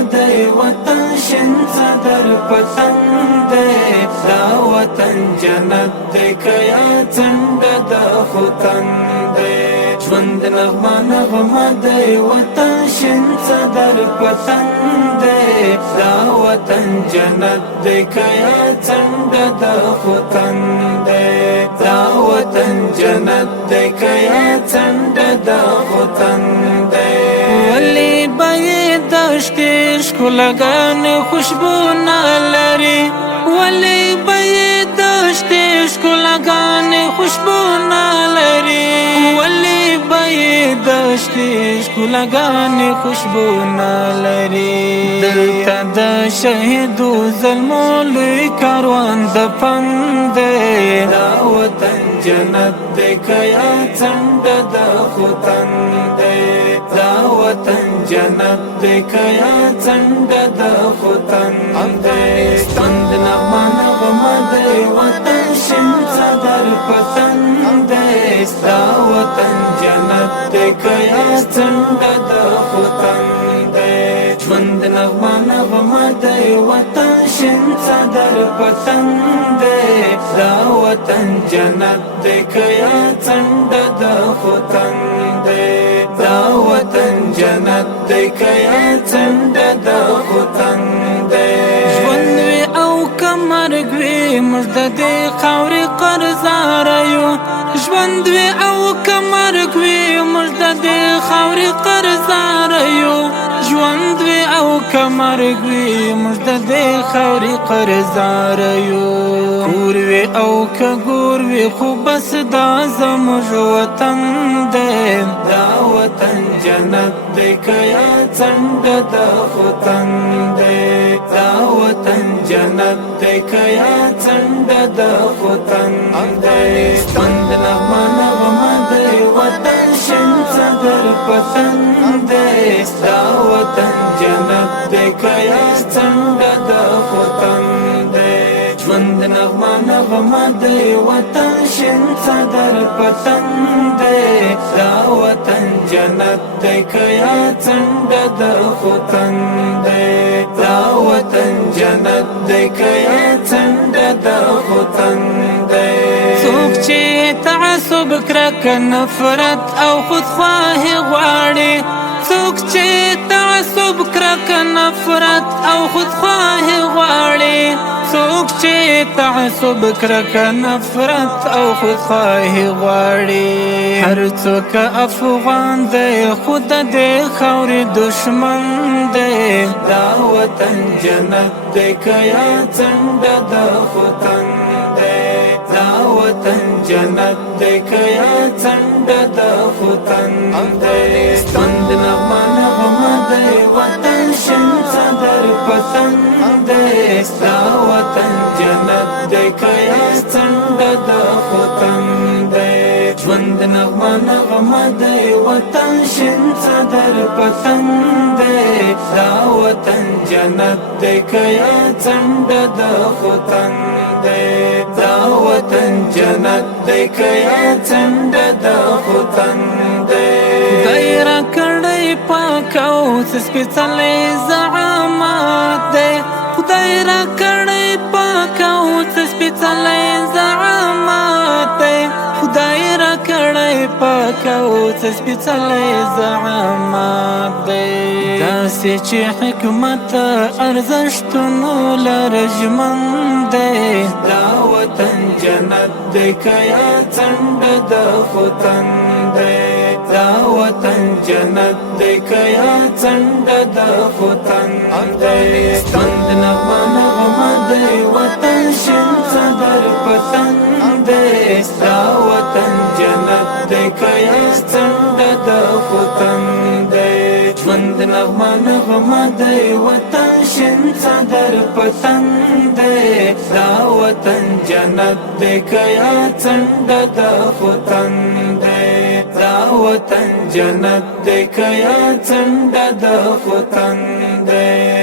غمدی وطن شین صدر پسند دا وطن جنت دی کیا چند دا خوتن دی ژوند نغمه نغمه دی وطن شین صدر پسند دا وطن جنت دی کیا چند دا خوتن دی دا وطن جنت دی کیا چند دا خوتن دی ولی بای دشتی ښکلګان خوشبونه لري ولی بای دشتی ښکلګان خوشبونه لري ولی بای دشتی ښکلګان خوشبونه لري دلته د شهیدو ظلمو لوی کاروان د پند دا وطن جنت دی کیا څنډ د خوتن دی دا وطن جنت دی کیا څنډ د خوتن دی ژوند نغمه نغمه دی وطن شین صدر پسند دی دا وطن جنت دی کیا څنډ د خوتن دی ژوند نغمه نغمه دی وطن شین صدر پسند دی دا وطن جنت دی کیا څنډ د خوتن دی دا وطن جنت دی کیا څنډ د خوتن دی ژوند وی او کمرګ وی موږ د دې خاورې قرضدار یو ژوند وی او کمرګ وی موږ د دې خاورې قرضدار یو ژوند وی او کمرګ وی موږ د دې خاورې قرضدار یو کور وی او کګور وی خو بس دا زموږ وطن دی دا وطن جنت دی کیا څنډ د خوتن دی دا وطن جنت دی کیا څنډ د خوتن دی ژوند نغمه نغمه دی وطن شین صدر پسند دی دا وطن جنت دی کیا څنډ د خوتن دی ژوند نغمه نغمه دی وطن شین صدر پسند دی دا وطن جنت دی کیا څنډ د خوتن دی دا وطن جنت دی کیا څنډ د خوتن دی څوک چې تعصب کرکه نفرت او خودخواهي غواړي څوک چې تعصب کرکه نفرت او خودخواهي غواړي څوک چې تعصب کرکه نفرت او خودخواهي غواړي هر څوک افغان دی خود د خاورې دشمن دی دا وطن جنت دی کیا څنډ د خوتن دی دا وطن جنت دی کیا څنډ د خوتن دی ژوند نغمه نغمه دی وطن شین صدر پسند دی دا وطن جنت دی کیا څنډ د خوتن دی ژوند نغمه نغمه دی وطن شین صدر پسند دی دا وطن جنت دی کیا څنډ د خوتن دی دا وطن جنت دی کیا څنډ د خوتن دی غیر کړی پاک او سپېڅلی زعامت دی خدای را کړی پاک او سپېڅلی زعامت دی خدای را کړی پاک او سپېڅلی زعامت دی داسې چې حکمت ارزښتونو لره ژمن دی دا وطن جنت دی کیا څنډ د خوتن دی دا وطن جنت دی کیا څنډ د خوتن دی ژوند نغمه نغمه دی وطن شین صدر پسند دی دا وطن جنت دی کیا څنډ د خوتن دی ژوند نغمه نغمه دی وطن شین صدر پسند دی دا وطن جنت دی کیا څنډ د خوتن دی دا وطن جنت دی کیا څنډ د خوتن دی